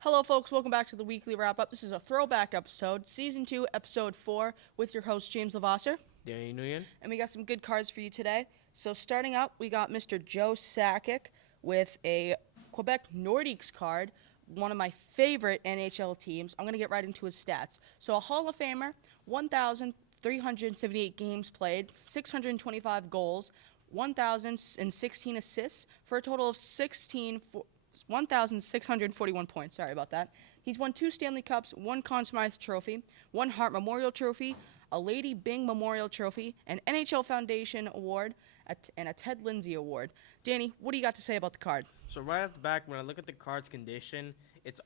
Hello, folks. Welcome back to the weekly wrap up. This is a throwback episode, season 2, episode 4, with your host, James LEVASSEUR. Danny Nguyen. And we got some good cards for you today. So, starting out, we got Mr. Joe SAKIK with a Quebec Nordiques card, one of my favorite NHL teams. I'm going to get right into his stats. So, a Hall of Famer, 1,378 games played, 625 goals, 1,016 assists, for a total of 1,641 points. Sorry about that. He's won 2 Stanley Cups, 1 Conn Smythe Trophy, 1 Hart Memorial Trophy, a Lady Byng Memorial Trophy, an NHL Foundation Award, and a Ted Lindsay Award. Danny, what do you got to say about the card? So right off the back, when I look at the card's condition, it's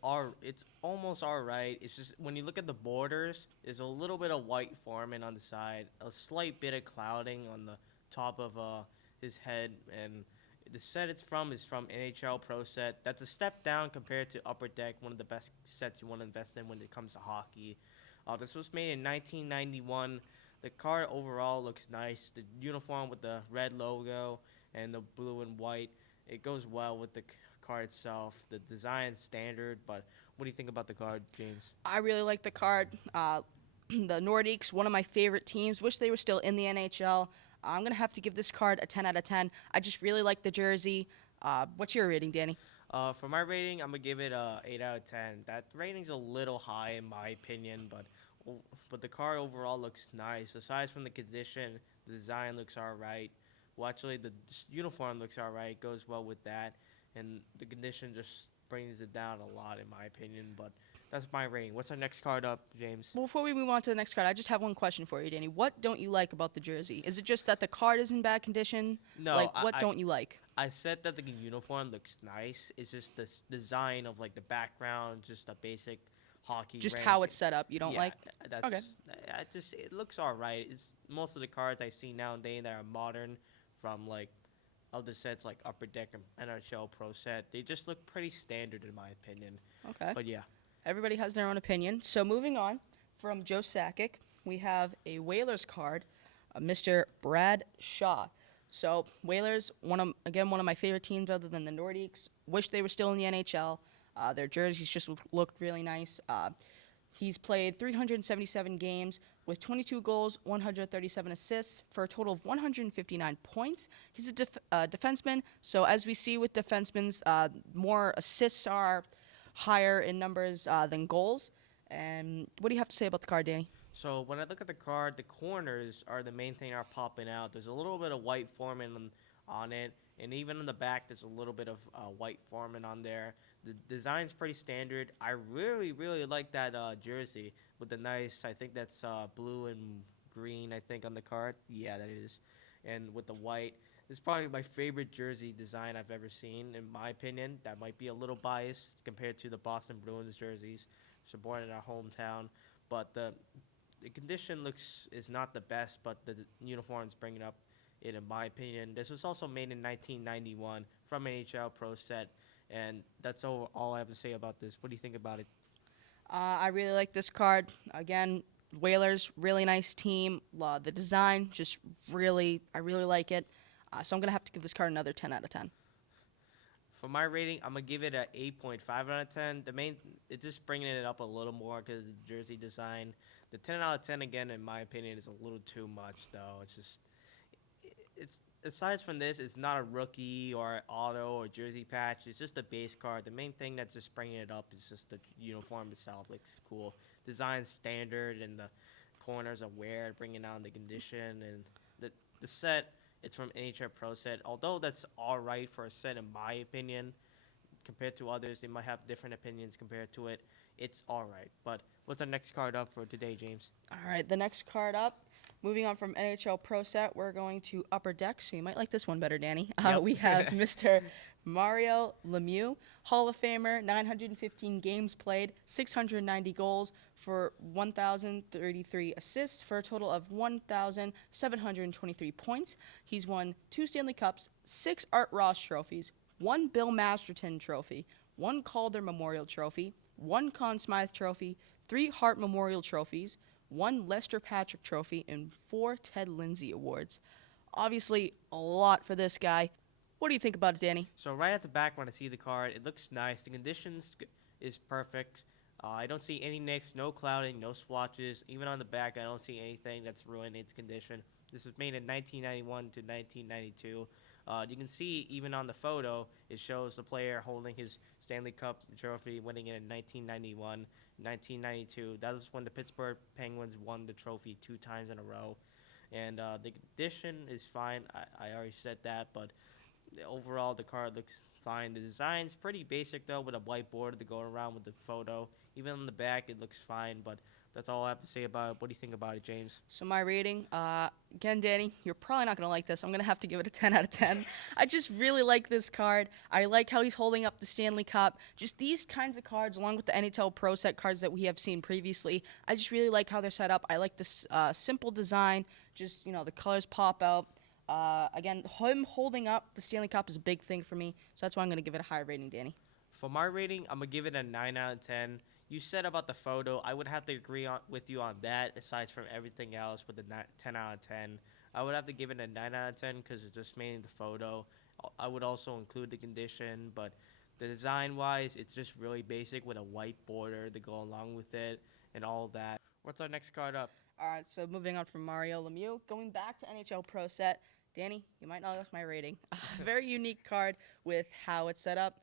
almost all right. It's just when you look at the borders, there's a little bit of white forming on the side, a slight bit of clouding on the top of his head, and the set it's from is from NHL Pro Set. That's a step down compared to Upper Deck, one of the best sets you want to invest in when it comes to hockey. This was made in 1991. The card overall looks nice. The uniform with the red logo and the blue and white, it goes well with the card itself. The design's standard, but what do you think about the card, James? I really like the card. The Nordiques, one of my favorite teams. Wish they were still in the NHL. I'm going to have to give this card a 10 out of 10. I just really like the jersey. What's your rating, Danny? For my rating, I'm going to give it a 8 out of 10. That rating's a little high in my opinion, but the card overall looks nice. Aside from the condition, the design looks all right. Well, actually, the uniform looks all right. Goes well with that. And the condition just brings it down a lot in my opinion, but that's my rating. What's our next card up, James? Well, before we move on to the next card, I just have one question for you, Danny. What don't you like about the jersey? Is it just that the card is in bad condition? No, Like, what don't you like? I said that the uniform looks nice. It's just the design of like the background, just a basic hockey. Just rink. how it's set up, you don't Yeah, like? That's Okay. it looks all right. It's most of the cards I see nowadays that are modern, from like other sets like Upper Deck and NHL Pro Set. They just look pretty standard in my opinion. Okay. But yeah. Everybody has their own opinion. So moving on from Joe Sakic, we have a Whalers card, Mr. Brad Shaw. So Whalers, one of my favorite teams other than the Nordiques. Wish they were still in the NHL. Their jerseys just looked really nice. He's played 377 games with 22 goals, 137 assists for a total of 159 points. He's a defenseman, so as we see with defensemen, more assists are higher in numbers than goals. And what do you have to say about the card, Danny? So when I look at the card, the corners are the main thing that are popping out. There's a little bit of white forming on it, and even in the back, there's a little bit of white forming on there. The design's pretty standard. I really, really like that jersey with the nice, I think that's blue and green, I think, on the card. Yeah, that is. And with the white. It's probably my favorite jersey design I've ever seen, in my opinion. That might be a little biased compared to the Boston Bruins jerseys, which are born in our hometown. But the condition is not the best, but the uniform's bringing up it, in my opinion. This was also made in 1991 from NHL Pro Set, and that's all I have to say about this. What do you think about it? I really like this card. Again, Whalers, really nice team. The design, I really like it. So I'm going to have to give this card another 10 out of 10. For my rating, I'm going to give it an 8.5 out of 10. It's just bringing it up a little more because of the jersey design. The 10 out of 10, again, in my opinion, is a little too much, though. It's aside from this, it's not a rookie or auto or jersey patch. It's just a base card. The main thing that's just bringing it up is just the uniform itself. Looks cool. Design standard, and the corners are weird, bringing down the condition. And the set, it's from NHL Pro Set. Although that's all right for a set, in my opinion, compared to others, they might have different opinions compared to it. It's all right. But what's our next card up for today, James? All right, the next card up. Moving on from NHL Pro Set, we're going to Upper Deck, so you might like this one better, Danny. Yep. We have Mr. Mario Lemieux, Hall of Famer, 915 games played, 690 goals for 1,033 assists for a total of 1,723 points. He's won 2 Stanley Cups, 6 Art Ross trophies, 1 Bill Masterton trophy, 1 Calder Memorial Trophy, 1 Conn Smythe Trophy, 3 Hart Memorial Trophies, 1 Lester Patrick Trophy, and 4 Ted Lindsay Awards. Obviously, a lot for this guy. What do you think about it, Danny? So right at the back, when I see the card, it looks nice. The conditions is perfect. I don't see any nicks, no clouding, no splotches. Even on the back, I don't see anything that's ruined its condition. This was made in 1991 to 1992. You can see even on the photo, it shows the player holding his Stanley Cup trophy, winning it in 1991, 1992. That was when the Pittsburgh Penguins won the trophy 2 times in a row. And the condition is fine. I already said that, but overall the card looks fine. The design's pretty basic though, with a white border to go around with the photo. Even on the back, it looks fine, but that's all I have to say about it. What do you think about it, James? So my rating, again, Danny, you're probably not going to like this. I'm going to have to give it a 10 out of 10. I just really like this card. I like how he's holding up the Stanley Cup. Just these kinds of cards, along with the NHL Pro Set cards that we have seen previously, I just really like how they're set up. I like this simple design. Just, the colors pop out. Again, him holding up the Stanley Cup is a big thing for me, so that's why I'm going to give it a high rating, Danny. For my rating, I'm going to give it a 9 out of 10. You said about the photo, I would have to agree with you on that, aside from everything else with the 10 out of 10. I would have to give it a 9 out of 10 because it's just mainly the photo. I would also include the condition, but the design-wise, it's just really basic with a white border to go along with it and all of that. What's our next card up? All right, so moving on from Mario Lemieux, going back to NHL Pro Set. Danny, you might not like my rating. Very unique card with how it's set up.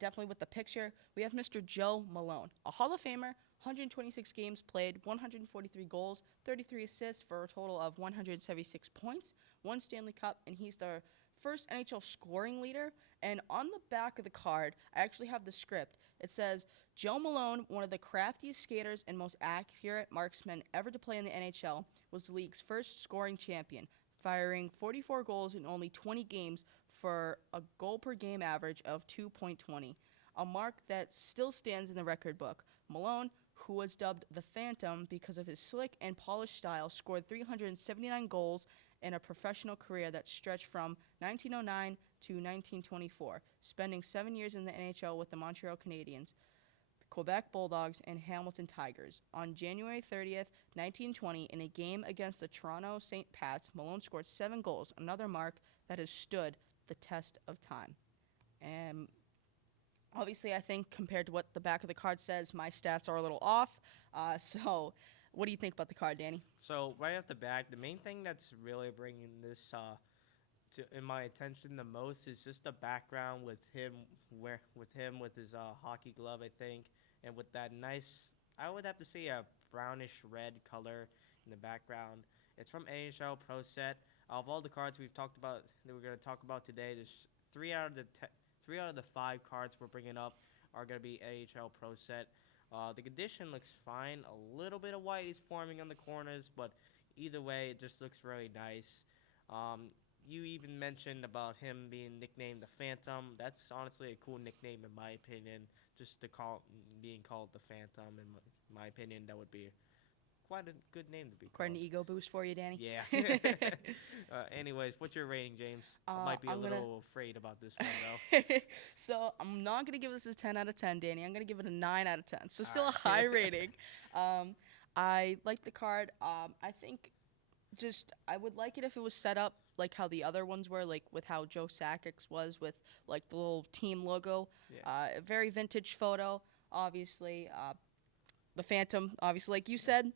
Definitely with the picture, we have Mr. Joe Malone, a Hall of Famer, 126 games played, 143 goals, 33 assists for a total of 176 points, 1 Stanley Cup, and he's the first NHL scoring leader. And on the back of the card, I actually have the script. It says, Joe Malone, one of the craftiest skaters and most accurate marksmen ever to play in the NHL, was the league's first scoring champion, firing 44 goals in only 20 games for a goal per game average of 2.20, a mark that still stands in the record book. Malone, who was dubbed the Phantom because of his slick and polished style, scored 379 goals in a professional career that stretched from 1909 to 1924, spending 7 years in the NHL with the Montreal Canadiens, Quebec Bulldogs, and Hamilton Tigers. On January 30th, 1920, in a game against the Toronto St. Pats, Malone scored 7 goals, another mark that has stood the test of time. And obviously, I think compared to what the back of the card says, my stats are a little off. So what do you think about the card, Danny? So right off the bat, the main thing that's really bringing this in my attention the most is just the background with him with his hockey glove, I think, and with that nice, I would have to say, a brownish red color in the background. It's from NHL Pro Set. Of all the cards we've talked about that we're going to talk about today, there's 3 out of the 5 cards we're bringing up are going to be NHL Pro Set. The condition looks fine. A little bit of white is forming on the corners, but either way, it just looks really nice. You even mentioned about him being nicknamed the Phantom. That's honestly a cool nickname in my opinion. Just to being called the Phantom, in my opinion, that would be quite a good name to be called. Quite an ego boost for you, Danny. Yeah. Anyways, what's your rating, James? I might be a little afraid about this one, though. So I'm not going to give this a 10 out of 10, Danny. I'm going to give it a 9 out of 10. So still Alright. a high rating. I like the card. I think I would like it if it was set up like how the other ones were, like with how Joe SAKIK's was with like the little team logo. Yeah. A very vintage photo, obviously. The Phantom, obviously, like you said,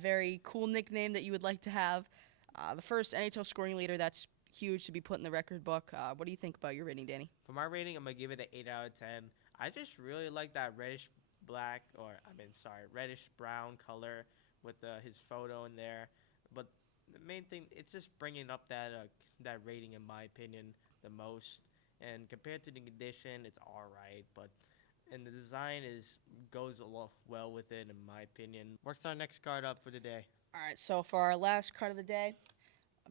very cool nickname that you would like to have. The first NHL scoring leader, that's huge to be put in the record book. What do you think about your rating, Danny? For my rating, I'm going to give it an 8 out of 10. I just really like that reddish brown color with his photo in there. But the main thing, it's just bringing up that rating, in my opinion, the most. And compared to the condition, it's all right, and the design goes well with it, in my opinion. What's our next card up for today? All right, so for our last card of the day,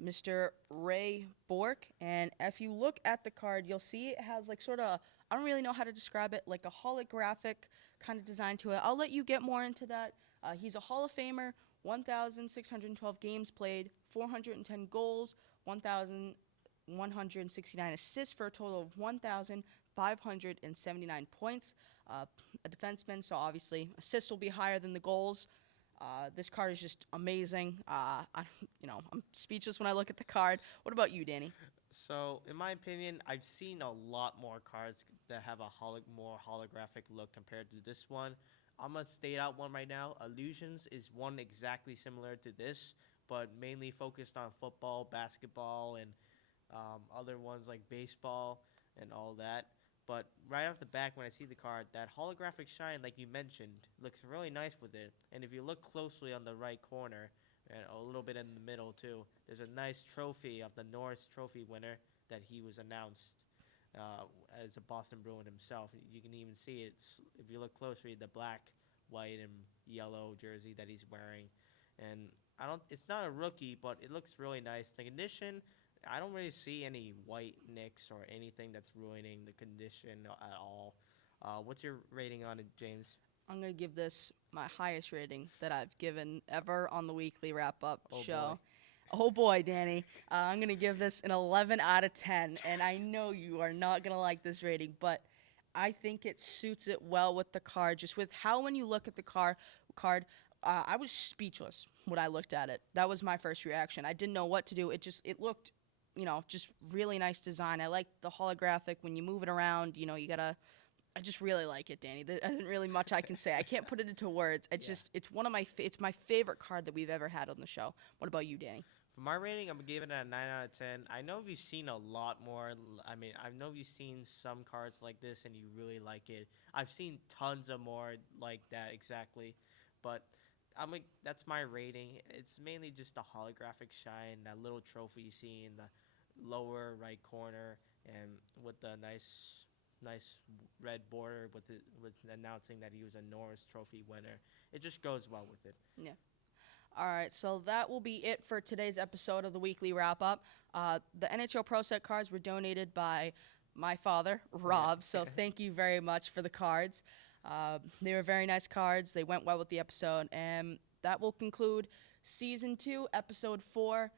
Mr. Ray Bourque. And if you look at the card, you'll see it has like sort of, I don't really know how to describe it, like a holographic kind of design to it. I'll let you get more into that. He's a Hall of Famer, 1,612 games played, 410 goals, 1,169 assists for a total of 1,579 points. A defenseman, so obviously assists will be higher than the goals. This card is just amazing. I'm speechless when I look at the card. What about you, Danny? So, in my opinion, I've seen a lot more cards that have a more holographic look compared to this one. I'm gonna state out one right now. Illusions is one exactly similar to this, but mainly focused on football, basketball, and other ones like baseball and all that. But right off the back, when I see the card, that holographic shine, like you mentioned, looks really nice with it. And if you look closely on the right corner, and a little bit in the middle too, there's a nice trophy of the Norris Trophy winner that he was announced uh, as a Boston Bruin himself. You can even see it if you look closely, the black, white, and yellow jersey that he's wearing. And I don't. It's not a rookie, but it looks really nice. The condition, I don't really see any white nicks or anything that's ruining the condition at all. What's your rating on it, James? I'm going to give this my highest rating that I've given ever on the weekly wrap-up Oh, show. boy. Oh boy, Danny. I'm going to give this an 11 out of 10, and I know you are not going to like this rating, but I think it suits it well with the card. Just with how when you look at the card, I was speechless when I looked at it. That was my first reaction. I didn't know what to do. It looked, just really nice design. I like the holographic when you move it around. You gotta. I just really like it, Danny. There isn't really much I can say. I can't put it into words. It's one of it's my favorite card that we've ever had on the show. What about you, Danny? For my rating, I'm giving it a 9 out of 10. I know we've seen a lot more. I mean, I know you've seen some cards like this and you really like it. I've seen tons of more like that exactly, but that's my rating. It's mainly just the holographic shine, that little trophy you see in the lower right corner, and with the nice red border with announcing that he was a Norris Trophy winner. It just goes well with it. Yeah. All right, so that will be it for today's episode of the weekly wrap-up. The NHL Pro Set cards were donated by my father, Rob, so thank you very much for the cards. They were very nice cards. They went well with the episode, and that will conclude Season 2, Episode 4,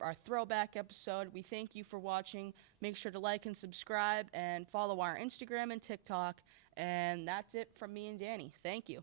our throwback episode. We thank you for watching. Make sure to like and subscribe and follow our Instagram and TikTok, and that's it from me and Danny. Thank you.